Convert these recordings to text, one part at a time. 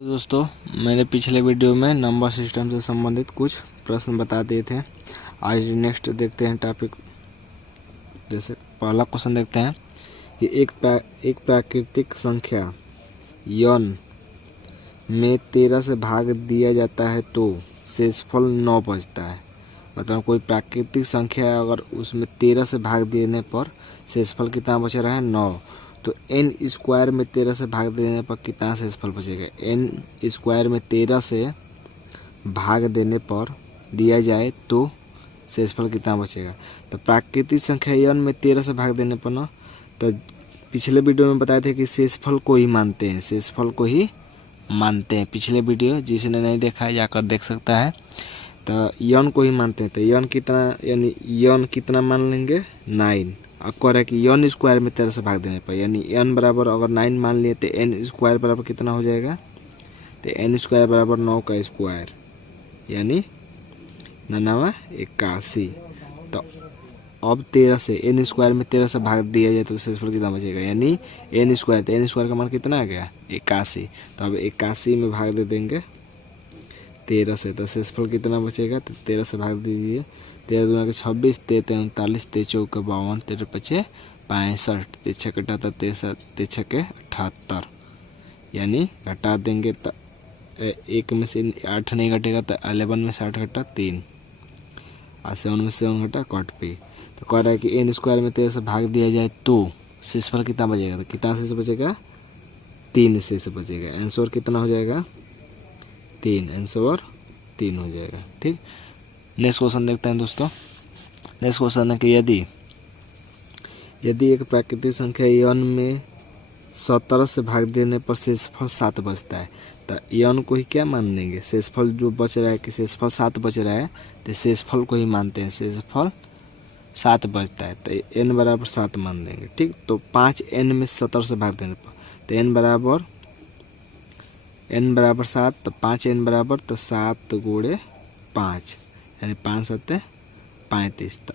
दोस्तों, मैंने पिछले वीडियो में नंबर सिस्टम से संबंधित कुछ प्रश्न बता दिए थे। आज नेक्स्ट देखते हैं टॉपिक। जैसे पहला क्वेश्चन देखते हैं कि एक प्राकृतिक संख्या n में 13 से भाग दिया जाता है तो शेषफल 9 बचता है। मतलब कोई प्राकृतिक संख्या है, अगर उसमें 13 से भाग देने पर शेषफल कितना बच रहा है? 9। तो n स्क्वायर में 13 से भाग देने पर कितना शेषफल बचेगा? n स्क्वायर में 13 से भाग देने पर दिया जाए तो शेषफल कितना बचेगा? तो प्राकृतिक संख्या n में 13 से भाग देने पर ना, तो पिछले वीडियो में बताए थे कि शेषफल को ही मानते हैं, शेषफल को ही मानते हैं। पिछले वीडियो जिसने नहीं देखा है जाकर देख सकता है। तो n को ही मानते हैं। तो n कितना, यानी n कितना मान लेंगे? 9। अब कह रहा है कि n स्क्वायर में 13 से भाग देने पर, यानी n बराबर अगर 9 मान लिए तो n स्क्वायर बराबर कितना हो जाएगा? तो n स्क्वायर बराबर 9 का स्क्वायर, यानी 9 81। तो अब 13 से n स्क्वायर में 13 से भाग दिया जाए तो शेषफल कितना बचेगा? यानी n स्क्वायर, तो n स्क्वायर का मान कितना आ गया? 81। तो अब 81 में भाग दे देंगे 13 से, तो शेषफल कितना बचेगा? तो 13 से भाग दीजिए। 13 दूना के 26, 13 39, 13 चौके 52, 13 पचे 65, 13 छके 78, 13 छके 78, यानी घटा देंगे तो एक में से 8 नहीं घटेगा तो 11 में से 8 घटा 3 और 7 में से 7 घटा कट पे। तो कह रहा है कि n स्क्वायर में 13 से भाग दिया जाए तो शेषफल कितना बचेगा? तो कितना शेष बचेगा? 3 शेष बचेगा। आंसर कितना हो जाएगा? 3। आंसर 3 हो जाएगा। ठीक, नेक्स्ट क्वेश्चन देखते हैं दोस्तों। नेक्स्ट क्वेश्चन है कि यदि एक प्राकृतिक संख्या n में 17 से भाग देने पर शेषफल 7 बचता है, तो n को ही क्या मान लेंगे? शेषफल जो बच रहा है कि शेषफल 7 बच रहा है, तो शेषफल को ही मानते हैं। शेषफल 7 बचता है तो n बराबर 7 मान देंगे। ठीक, तो 5n में 17 से भाग देने पर, तो n बराबर 7, तो 5n बराबर तो 7 गुणे 5, यानी 5 7 35। तो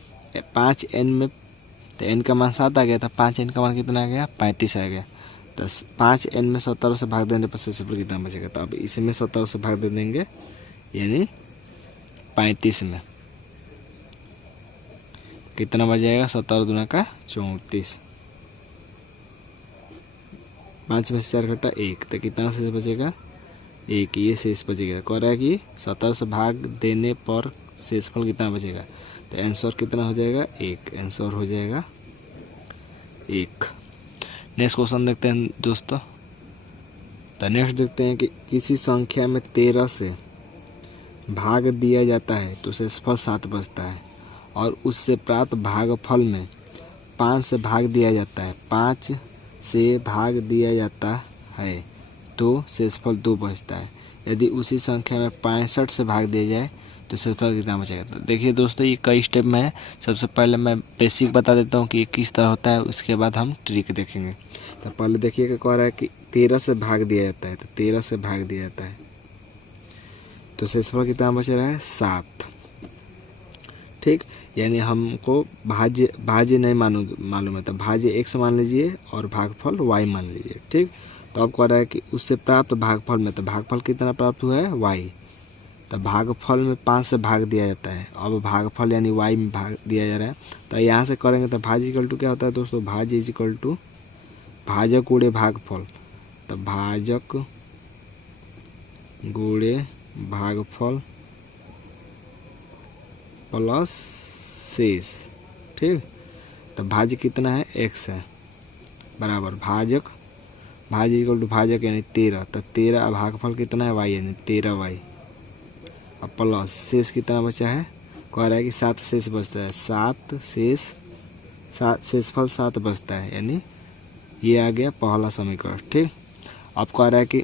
5n में, तो n का मान 7 आ गया था, 5n का मान कितना आ गया? 35 आ गया। तो 5n में 17 से भाग देने पर शेषफल कितना बचेगा? तो अब इसमें 17 से भाग दे देंगे, यानी 35 में कितना बच जाएगा? 17 दूना का 34, 5 में से 4 घटा 1, तो कितना शेष बचेगा? 1। ये शेष बचेगा। कह रहा है कि 17 से भाग देने पर शेषफल कितना बचेगा? तो आंसर कितना हो जाएगा? 1। आंसर हो जाएगा 1। नेक्स्ट क्वेश्चन देखते हैं दोस्तों। तो नेक्स्ट देखते हैं कि किसी संख्या में 13 से भाग दिया जाता है तो शेषफल 7 बचता है, और उससे प्राप्त भागफल में 5 से भाग दिया जाता है, 5 से भाग दिया जाता है तो शेषफल 2 बचता है। यदि उसी संख्या में 65 से भाग दिया जाए तो शेषफल कितना बचेगा? तो देखिए दोस्तों, ये कई स्टेप में है। सबसे पहले मैं बेसिक बता देता हूँ कि ये किस तरह होता है, उसके बाद हम ट्रिक देखेंगे। तो पहले देखिए क्या कह रहा है कि 13 से भाग दिया जाता है, तो 13 से भाग दिया जाता है तो शेषफल कितना बच रहा है? 7। ठीक, यानी हमको भाज्य नहीं मालूम है, तो भाज्य x मान लीजिए और भागफल y मान लीजिए। ठीक, तो अब कह रहा है कि उससे प्राप्त भागफल में, तो भागफल कितना प्राप्त हुआ है? y। तो भागफल में 5 से भाग दिया जाता है, अब भागफल यानी y में भाग दिया जा रहा है। तो यहाँ से करेंगे तो भाज्य इक्वल टू क्या होता है दोस्तों? भाज्य इज इक्वल टू भाजक गुणे भागफल। तो भाजक गुणे भागफल प्लस शेष। ठीक, तो भाज्य कितना है? x है, बराबर भाज्य इक्वल टू भाजक यानी 13, तो 13 भागफल कितना है? y, यानी 13y, अब प्लस शेष कितना बचा है? कह रहा है कि 7 शेष बचता है, 7 शेषफल 7 बचता है, यानी ये आ गया पहला समीकरण। ठीक, अब कह रहा है कि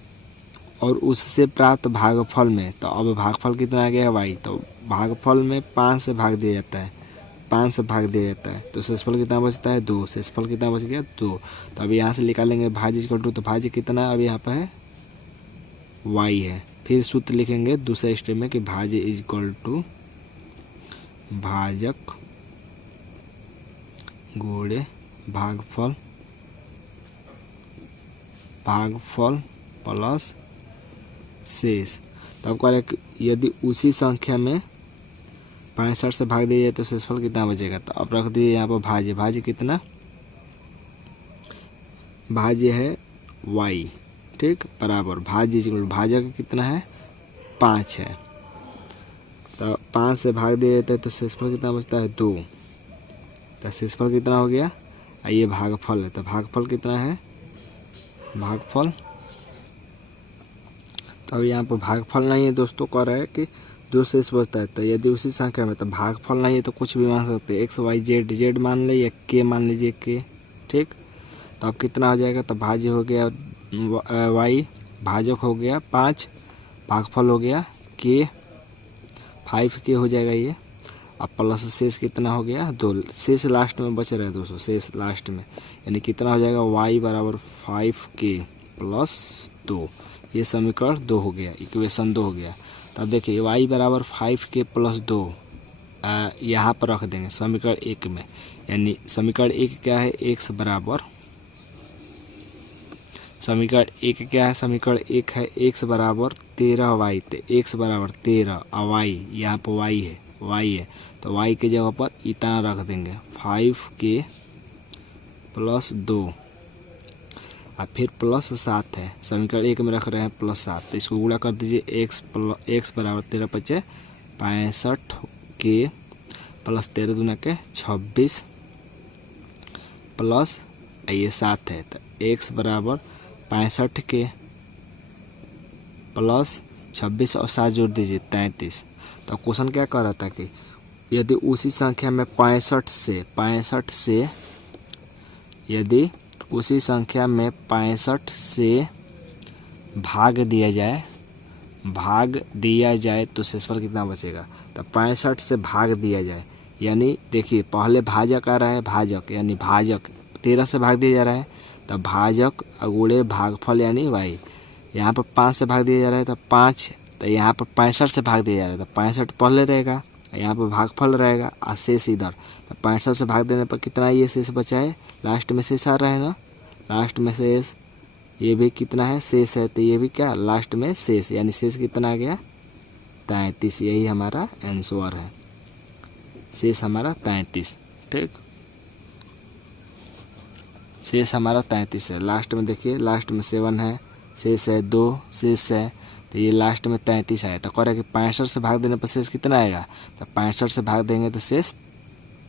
और उससे प्राप्त भागफल में, तो अब भागफल कितना आ गया है? y। तो भागफल में 5 से भाग दिया जाता है, 5 से भाग दिया जाता है तो शेषफल कितना बचता है? 2। शेषफल कितना बच गया? 2। तो अब यहाँ से निकालेंगे भाज्य इक्वल टू, तो भाज्य कितना अब यहाँ पर है? y है। फिर सूत्र लिखेंगे दूसरे स्टेप में कि भाज्य इज इक्वल टू भाजक गुणे भागफल प्लस शेष। तो अब कह रहे हैं कि यदि उसी संख्या में 65 से भाग दिया जाए तो शेषफल कितना बचेगा। तो अब रख दिए यहाँ पर भाज्य, भाज्य कितना, भाज्य है y, ठीक, बराबर भाज्य भाजक कितना है 5 है। तो 5 से भाग दिया जाता है तो शेषफल कितना बचता है 2। तो शेषफल कितना हो गया, ये भागफल है। तो भागफल कितना है, भागफल, तो अब यहाँ पर भागफल नहीं है दोस्तों, कह रहा है कि 2 शेष बचता है। तो यदि उसी संख्या में, तो भागफल नहीं है तो कुछ भी मान सकते हैं, एक्स वाई जेड, जेड मान ले या के मान लीजिए के, ठीक। तो अब कितना हो जाएगा, तो भाज्य हो गया वाई, भाजक हो गया 5, भागफल हो गया के 5 के हो जाएगा ये। अब प्लस शेष कितना हो गया 2, शेष लास्ट में बच रहे हैं दोस्तों, शेष लास्ट में, यानी कितना हो जाएगा y बराबर 5k प्लस 2। ये समीकरण 2 हो गया, इक्वेशन 2 हो गया। तब देखिए y बराबर 5k प्लस 2 यहाँ पर रख देंगे समीकरण 1 में, यानी समीकरण 1 क्या है, x बराबर, समीकरण 1 क्या है, समीकरण 1 है x बराबर 13y, तो x बराबर 13 और y यहाँ पर y है, तो y की जगह पर इतना रख देंगे 5k प्लस 2 और फिर प्लस 7 है, समीकरण 1 में रख रहे हैं प्लस 7, तो इसको गुणा कर दीजिए, x बराबर 13 × 5 65k प्लस 13 दूना के 26 प्लस ये 7 है, तो x बराबर 65k प्लस 26 और 7 जोड़ दीजिए 33। तो क्वेश्चन क्या कर रहा था कि यदि उसी संख्या में 65 से यदि उसी संख्या में 65 से भाग दिया जाए तो शेषफल कितना बचेगा। तो 65 से भाग दिया जाए, यानी देखिए पहले भाजक आ रहा है, भाजक यानी भाजक 13 से भाग दिया जा रहा है, तो भाजक अगुणे भागफल यानी y, यहाँ पर 5 से भाग दिया जा रहा है तो 5, तो यहाँ पर 65 से भाग दिया जा रहा है तो 65 पहले रहेगा, यहाँ पर भागफल रहेगा और शेष इधर, तो 65 से भाग देने पर कितना ये शेष बचा है, लास्ट में शेष आ रहा है ना, लास्ट में शेष, ये भी कितना है शेष है, तो ये भी क्या लास्ट में शेष, यानी शेष कितना आ गया 33। यही हमारा आंसर है, शेष हमारा 33, ठीक, शेष हमारा 33 है। लास्ट में देखिए, लास्ट में 7 है, शेष है 2, शेष है, तो ये लास्ट में 33 आया। तो कह रहा है कि 65 से भाग देने पर शेष कितना आएगा, तो 65 से भाग देंगे तो शेष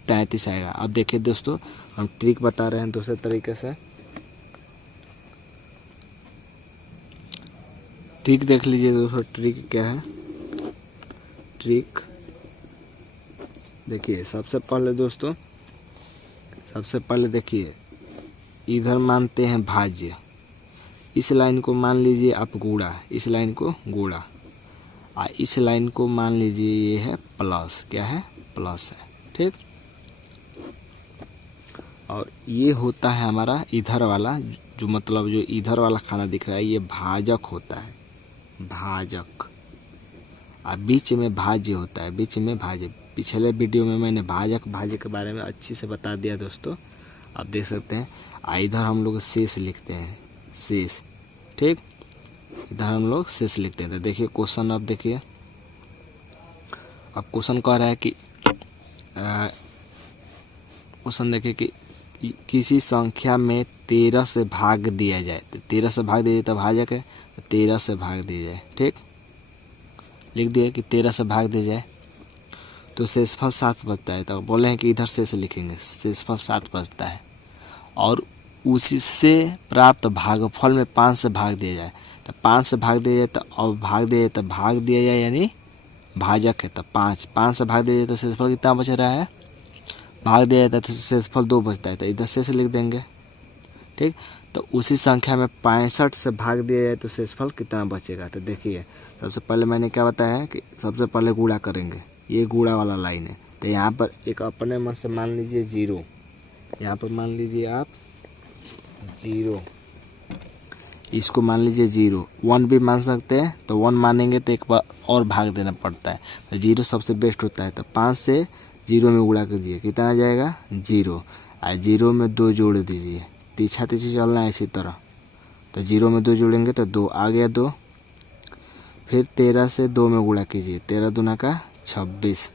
33 आएगा। अब देखिए दोस्तों, हम ट्रिक बता रहे हैं दूसरे तरीके से, ट्रिक देख लीजिए दोस्तों, ट्रिक क्या है, ट्रिक देखिए, सबसे पहले दोस्तों, सबसे पहले देखिए इधर मानते हैं भाज्य, इस लाइन को मान लीजिए आप गुणा, इस लाइन को गुणा, और इस लाइन को मान लीजिए ये है प्लस, क्या है प्लस है, ठीक। और ये होता है हमारा इधर वाला, जो मतलब जो इधर वाला खाना दिख रहा है ये भाजक होता है, भाजक, और बीच में भाज्य होता है, बीच में भाज्य। पिछले वीडियो में मैंने भाज्य के बारे में अच्छी से बता दिया दोस्तों, आप देख सकते हैं। इधर हम लोग शेष लिखते हैं, शेष, ठीक, इधर हम लोग शेष लिखते हैं। तो देखिए क्वेश्चन, अब देखिए, अब क्वेश्चन कह रहा है कि क्वेश्चन देखिए कि किसी संख्या में 13 से भाग दिया जाए, तो 13 से भाग दिया जाए तो भाजक है, तो 13 से भाग दिया जाए, ठीक, लिख दिए कि 13 से भाग दिया जाए तो शेषफल 7 बचता है। तो बोले हैं कि इधर शेष लिखेंगे, शेषफल 7 बचता है, और उसी से प्राप्त भागफल में 5 से भाग दिया जाए, तो 5 से भाग दिया जाए तो अब भाग दिया जाए तो भाग दिया जाए यानी भाजक है, तो 5 से भाग दिया जाए तो शेषफल कितना बच रहा है, भाग दिया जाता है तो शेषफल 2 बचता है, तो इधर शेष लिख देंगे, ठीक। तो उसी संख्या में 65 से भाग दिया जाए तो शेषफल कितना बचेगा। तो देखिए सबसे पहले मैंने क्या बताया है कि सबसे पहले गुणा करेंगे, ये गुणा वाला लाइन है, तो यहाँ पर एक अपने मन से मान लीजिए 0, यहाँ पर मान लीजिए आप 0, इसको मान लीजिए 0, 1 भी मान सकते हैं, तो 1 मानेंगे तो एक बार और भाग देना पड़ता है, तो 0 सबसे बेस्ट होता है। तो 5 से 0 में गुणा कर दीजिए, कितना आ जाएगा 0, और 0 में 2 जोड़ दीजिए, पीछा चलना है इसी तरह, तो 0 में 2 जोड़ेंगे तो 2 आ गया 2, फिर 13 से 2 में गुणा कीजिए, 13 दूना का 26,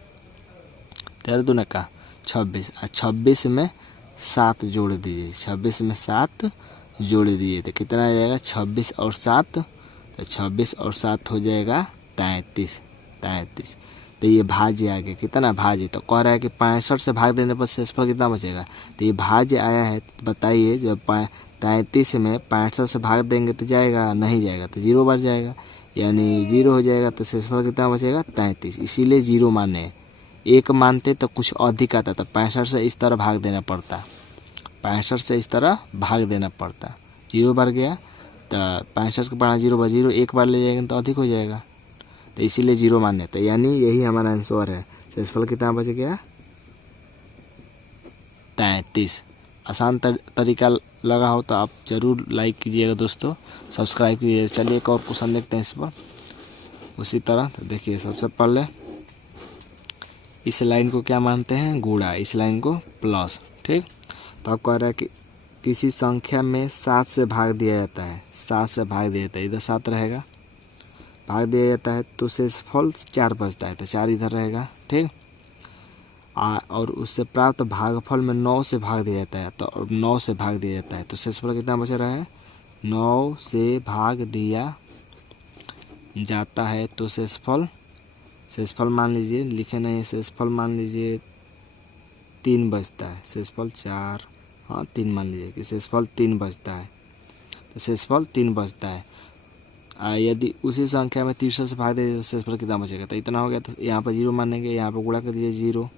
13 दूना का 26 और 26 में 7 जोड़ दीजिए, 26 में 7 जोड़ दीजिए तो कितना आ जाएगा 26 और 7, तो 26 और 7 हो जाएगा 33, 33। तो ये भाज्य आ गया, कितना भाज्य, तो कह रहा है कि 65 से भाग देने पर शेषफल कितना बचेगा, तो ये भाज्य आया है। तो बताइए जब 33 में 65 से भाग देंगे तो जाएगा, नहीं जाएगा तो 0 बढ़ जाएगा, यानी 0 हो जाएगा, तो शेषफल कितना बचेगा 33, इसीलिए 0 माने हैं। 1 मानते तो कुछ अधिक आता, तो 65 से इस तरह भाग देना पड़ता, 65 से इस तरह भाग देना पड़ता, 0 बढ़ गया तो 65 के बढ़ा 0 0 एक बार ले जाएंगे तो अधिक हो जाएगा, तो इसीलिए 0 माने। तो यानी यही हमारा आंसर है। शेषफल कितना बच गया 33। आसान तरीका लगा हो तो आप ज़रूर लाइक कीजिएगा दोस्तों, सब्सक्राइब कीजिए। चलिए एक और क्वेश्चन देखते हैं इस पर उसी तरह। तो देखिए सबसे पहले इस लाइन को क्या मानते हैं, गुणा, इस लाइन को प्लस, ठीक। तो आप कह रहा है कि किसी संख्या में 7 से भाग दिया जाता है, 7 से भाग दिया जाता है, इधर 7 रहेगा, भाग दिया जाता है तो शेषफल 4 बचता है, तो 4 इधर रहेगा, ठीक। और उससे प्राप्त भागफल में 9 से भाग दिया जाता है, तो 9 से भाग दिया जाता है, तो शेषफल कितना बच रहा है 9 से भाग दिया जाता है, तो शेषफल मान लीजिए, लिखे नहीं, शेषफल मान लीजिए 3 बचता है, शेषफल 4, हाँ 3 मान लीजिए कि शेषफल 3 बचता है, तो शेषफल 3 बचता है। यदि उसी संख्या में 63 से भाग दे तो शेषफल कितना बचेगा, तो इतना हो गया, तो यहाँ पर 0 मानेंगे, यहाँ पर गुणा कर दीजिए 0,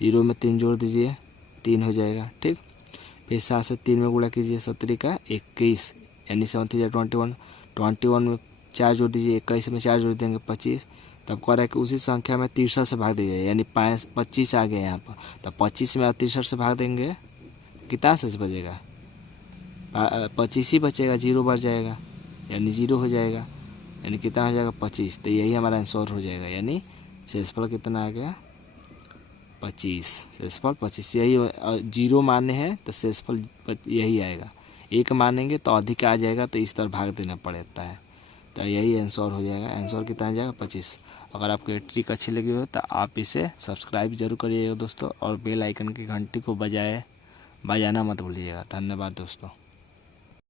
0 में 3 जोड़ दीजिए 3 हो जाएगा, ठीक। फिर 7 से 3 में गुणा कीजिए 17 का 21, यानी 7 3 21, 21 में 4 जोड़ दीजिए, 21 में 4 जोड़ देंगे 25। तब कह रहा है कि उसी संख्या में 63 से भाग दीजिए, यानी 25 आ गया यहाँ पर, तो 25 में 63 से भाग देंगे कितना शेष बचेगा 25 ही बचेगा, 0 बढ़ जाएगा, यानी 0 हो जाएगा, यानी कितना हो जाएगा 25। तो यही हमारा आंसर हो जाएगा, यानी शेषफल कितना आ गया 25, शेषफल 25। यही 0 माने हैं तो शेषफल यही आएगा, 1 मानेंगे तो अधिक आ जाएगा, तो इस तरह भाग देना पड़ता है, तो यही आंसर हो जाएगा। आंसर कितना आ जाएगा 25। अगर आपको ये ट्रिक अच्छी लगी हो तो आप इसे सब्सक्राइब जरूर करिएगा दोस्तों, और बेल आइकन की घंटी को बजाना मत भूलिएगा। धन्यवाद दोस्तों।